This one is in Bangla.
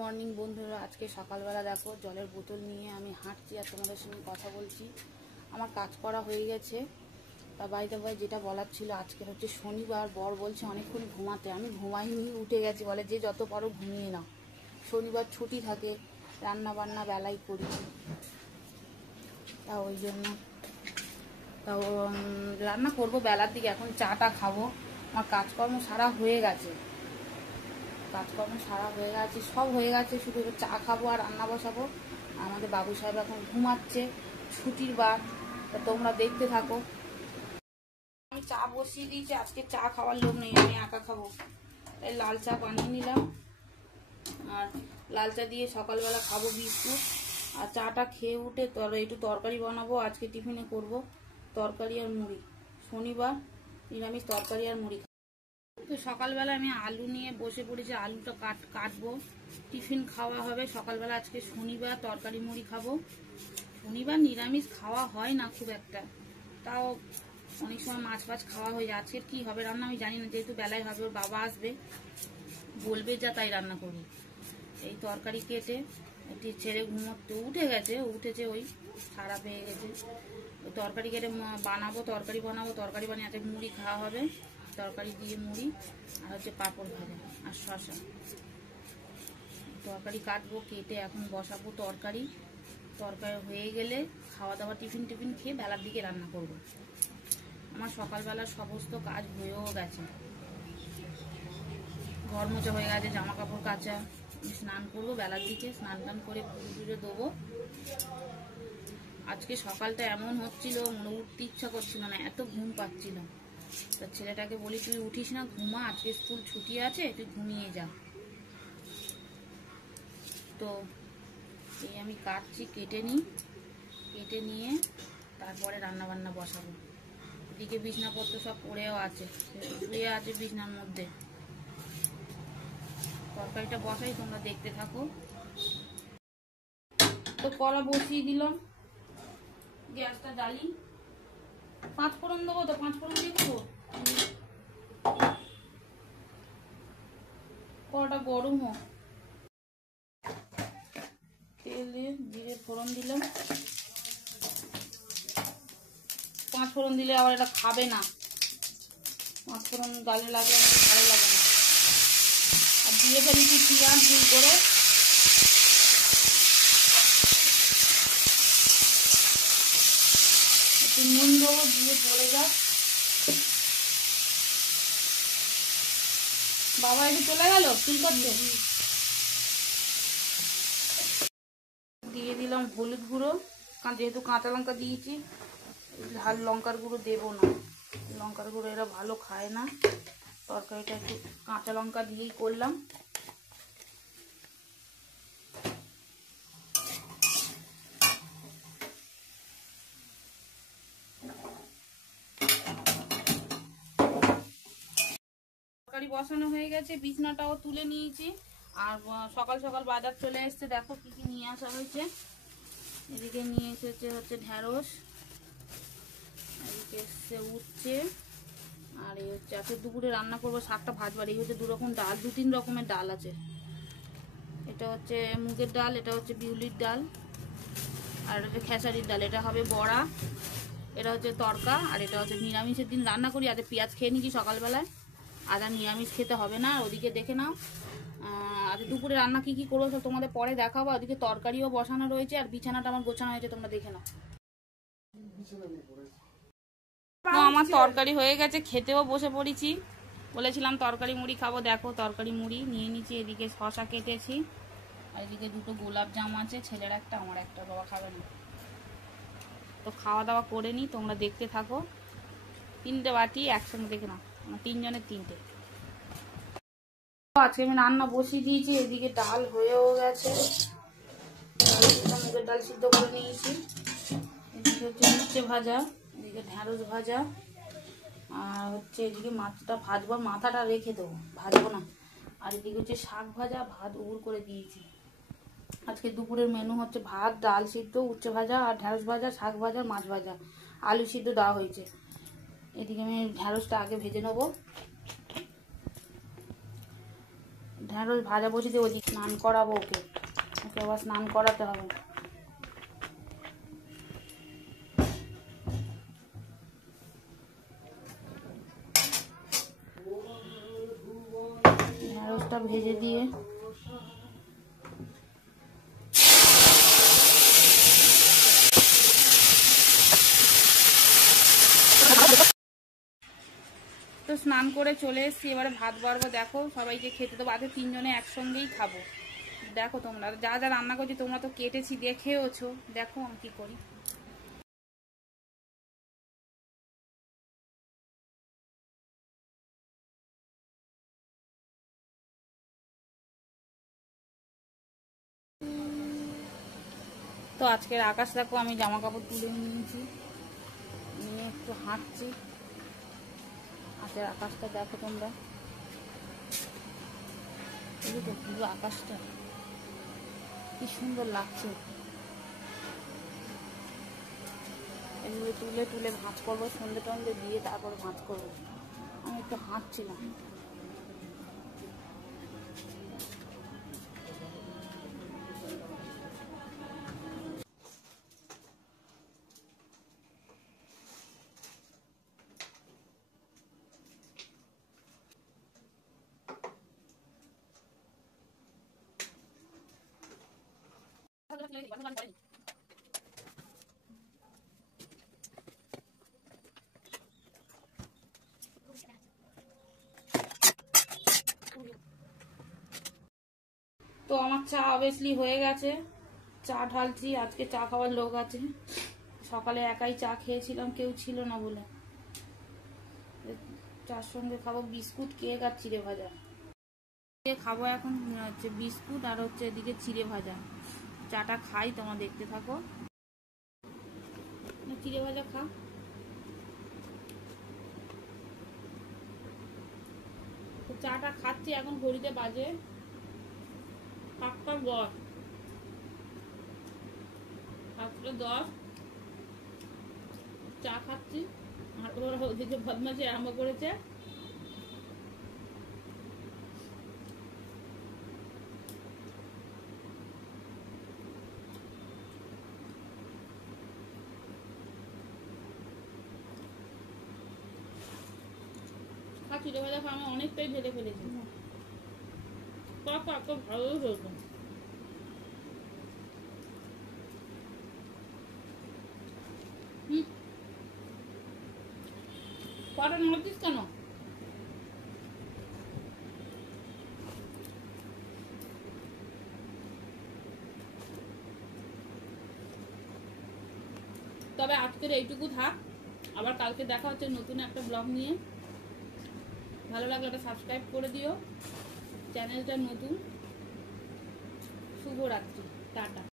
মর্নিং বন্ধুরা, আজকে সকালবেলা দেখো জলের বোতল নিয়ে আমি হাঁটছি আর তোমাদের সঙ্গে কথা বলছি। আমার কাজ করা হয়ে গেছে। তা বাড়িতে যেটা বলার ছিল, আজকে হচ্ছে শনিবার, বর বলছে অনেকক্ষণ ঘুমাতে। আমি ঘুমাইনি, উঠে গেছি। বলে যে যত পারো ঘুমিয়ে নাও, শনিবার ছুটি থাকে, রান্না বান্না বেলাই করি। তা ওই জন্য তাও রান্না করবো বেলার দিকে। এখন চাটা খাবো। আমার কাজকর্ম সারা হয়ে গেছে, সব হয়ে গেছে, শুধু চা খাবো আর রান্না বসাবো। আমাদের বাবু সাহেব এখন ঘুমাচ্ছে, ছুটির বার। তা তোমরা দেখতে থাকো। আমি চা বসিয়ে দিয়েছি, আজকে চা খাওয়ার লোক নেই, আমি একা খাবো। তাই লাল চা বানিয়ে নিলাম, আর লাল চা দিয়ে সকালবেলা খাবো বিস্কুট। আর চাটা খেয়ে উঠে একটু তরকারি বানাবো। আজকে টিফিনে করব তরকারি আর মুড়ি। শনিবার নিরামিষ, তরকারি আর মুড়ি। তো সকালবেলা আমি আলু নিয়ে বসে পড়েছি, আলুটা কাটবো, টিফিন খাওয়া হবে সকালবেলা। আজকে শনিবার, তরকারি মুড়ি খাবো। শনিবার নিরামিষ খাওয়া হয় না খুব একটা, তাও অনেক সময় মাছ ফাছ খাওয়া হয়ে যায়। আজকে কি হবে রান্না আমি জানি না, যেহেতু বেলায় হবে, ওর বাবা আসবে, বলবে যা তাই রান্না করবো। এই তরকারি কেটে একটি ছেলে উঠেছে, ওই সারা পেয়ে গেছে। ওই তরকারি কেটে তরকারি বানিয়ে আজকে মুড়ি খাওয়া হবে। তরকারি দিয়ে মুড়ি আর হচ্ছে পাঁপড় ভাজা আর শসা। তরকারি কাটবো, কেটে এখন বসাবো তরকারি হয়ে গেলে খাওয়া দাওয়া, টিফিন খেয়ে বেলার দিকে রান্না করব। আমার সকালবেলার সমস্ত কাজ হয়েও গেছে, ঘর মোছা হয়ে গেছে, জামা কাপড় কাচা। স্নান করবো বেলার দিকে, স্নান টান করে পুজো দেবো। আজকে সকালটা এমন হচ্ছিল, উঠতে ইচ্ছা করছিল না, এত ঘুম পাচ্ছিল। তা ছেলেটাকে বলি তুই উঠিস না, ঘুমা, আজকে স্কুল ছুটি আছে, তুই ঘুমিয়ে যা। তো এই আমি কাটছি, কেটে নিয়ে তারপরে রান্না বান্না বসাবো। এদিকে বিছনাপত্র সব পড়েও আছে, শুয়ে আছে বিছনার মধ্যে। তরকারিটা বসাই, তোমরা দেখতে থাকো। তো কড়া বসিয়ে দিলাম, গ্যাসটা জ্বালি, 5 ফোড়ন দেবো। তো 5 ফোড়ন দিয়ে দেবো, কড়াটা গরম হোক। তেল দিয়ে জিরে ফোড়ন দিলাম। 5 ফোড়ন দিলে আবার এটা খাবে না, 5 ফোড়ন গালে লাগলে ভালো লাগে না। আর দিয়ে ফেলেছি পেঁয়াজ দুই করে। একটু নুন দেবো, দিয়ে পড়ে যাক। বাবা একটু চলে গেল চুল করতে। দিয়ে দিলাম হলুদ গুঁড়ো, যেহেতু কাঁচা লঙ্কা দিয়েছি, ঝাল লঙ্কার গুঁড়ো দেবো না। লঙ্কার গুঁড়ো এরা ভালো খায় না। তরকারিটা একটু কাঁচা লঙ্কা দিয়েই করলাম। তরকারি বসানো হয়ে গেছে, বিছনাটাও তুলে নিয়েছি। আর সকাল সকাল বাজার চলে এসছে, দেখো কি কি নিয়ে আসা হয়েছে। এদিকে নিয়ে এসেছে হচ্ছে ঢ্যাঁড়স, এদিকে এসছে উচ্ছে, আর এই হচ্ছে আজকে দুপুরে রান্না করবো শাকটা ভাজবার। এই হচ্ছে 2 রকম ডাল, 2-3 রকমের ডাল আছে। এটা হচ্ছে মুগের ডাল, এটা হচ্ছে বিউলির ডাল, আর এটা হচ্ছে খেসারির ডাল। এটা হবে বড়া, এটা হচ্ছে তরকা, আর এটা হচ্ছে নিরামিষের দিন রান্না করি। আজ পেঁয়াজ খেয়ে নিয়েছি সকালবেলায়, আজ আর নিরামিষ খেতে হবে না। ওদিকে দেখে নাও আজ দুপুরে রান্না কি কি করবো সব তোমাদের পরে দেখাবো। ওদিকে তরকারিও বসানো রয়েছে, আর বিছানাটা আমার গোছানো হয়েছে, তোমরা দেখে নাও। আমার তরকারি হয়ে গেছে, খেতেও বসে পড়েছি। বলেছিলাম তরকারি মুড়ি খাবো, দেখো তরকারি মুড়ি নিয়ে নিচ্ছি। এদিকে শসা কেটেছি, আর এদিকে 2টো গোলাপ জাম আছে, ছেলের একটা আমার একটা, বাবা খাবে না। তো খাওয়া দাওয়া করে নিই, তোমরা দেখতে থাকো। 3টে বাটি একসঙ্গে দেখে নাও, আমার 3 জনের 3টে। আজকে আমি রান্না বসিয়ে দিয়েছি, এদিকে ডাল হয়েও গেছে, মুগের ডাল সিদ্ধ করে নিয়েছি। এদিকে হচ্ছে উচ্ছে ভাজা, এদিকে ঢ্যাঁড়স ভাজা, আর হচ্ছে এদিকে মাছটা ভাজবো, মাথাটা রেখে দেবো, ভাজবো না। আর এদিকে হচ্ছে শাক ভাজা, ভাত উড় করে দিয়েছি। আজকে দুপুরের মেনু হচ্ছে ভাত, ডাল সিদ্ধ, উচ্ছে ভাজা, আর ঢ্যাঁড়স ভাজা, শাক ভাজা, মাছ ভাজা, আলু সিদ্ধ দেওয়া হয়েছে। এদিকে আমি ঢ্যাঁড়সটা আগে ভেজে নেবো। ঢ্যাঁড়স ভাজা বসিয়ে দিয়ে ওদিকে স্নান করাবো ওকে, ওকে আবার স্নান করাতে হবে। ঢ্যাঁড়সটা ভেজে দিয়ে তো স্নান করে চলে এসেছি, এবারে ভাত বাড়বো। দেখো সবাইকে খেতে দেবো, আগে 3 জনে একসঙ্গেই খাবো। দেখো তোমরা যা যা রান্না করছি, তোমরা তো কেটেছি দেখেওছো, দেখো আমি কি করি। তো আজকের আকাশ দেখো, আমি জামা কাপড় তুলে নিয়েছি, নিয়ে একটু হাঁটছি। আজকের আকাশটা দেখো তোমরা, এই তো পুরো আকাশটা কি সুন্দর লাগছে। এগুলো তুলে তুলে ভাঁজ করবো, সন্ধে টন্ধে দিয়ে তারপর ভাঁজ করবো। আমি একটু হাঁটছিলাম। তো আমার চা অবভিয়াসলি হয়ে গেছে, চা ঢালছি। আজকে চা খাওয়ার লোক আছে, সকালে একাই চা খেয়েছিলাম, কেউ ছিল না বলে। চার সঙ্গে খাবো বিস্কুট, কেক আর চিড়ে ভাজা খাবো এখন। হচ্ছে বিস্কুট আর হচ্ছে এদিকে চিড়ে ভাজা। চাটা খাই, তোমরা দেখতে থাকো। চিড়ে ভাজা খা। তো চাটা খাচ্ছি এখন, ঘড়িতে বাজে 7:10। 7:10 চা খাচ্ছি, আর ওরা ওদিকে বদমাশি আরম্ভ করেছে। চিড়ে ভাজা আমি অনেকটাই ঢেলে ফেলেছি, এত ভালোই হয়েছে। কটা নড়ছিস কেন? তবে আজকের এইটুকু থাক, আবার কালকে দেখা হচ্ছে নতুন একটা ব্লগ নিয়ে। ভালো লাগলে একটা সাবস্ক্রাইব করে দিও, চ্যানেলটা নতুন। শুভরাত্রি, টাটা।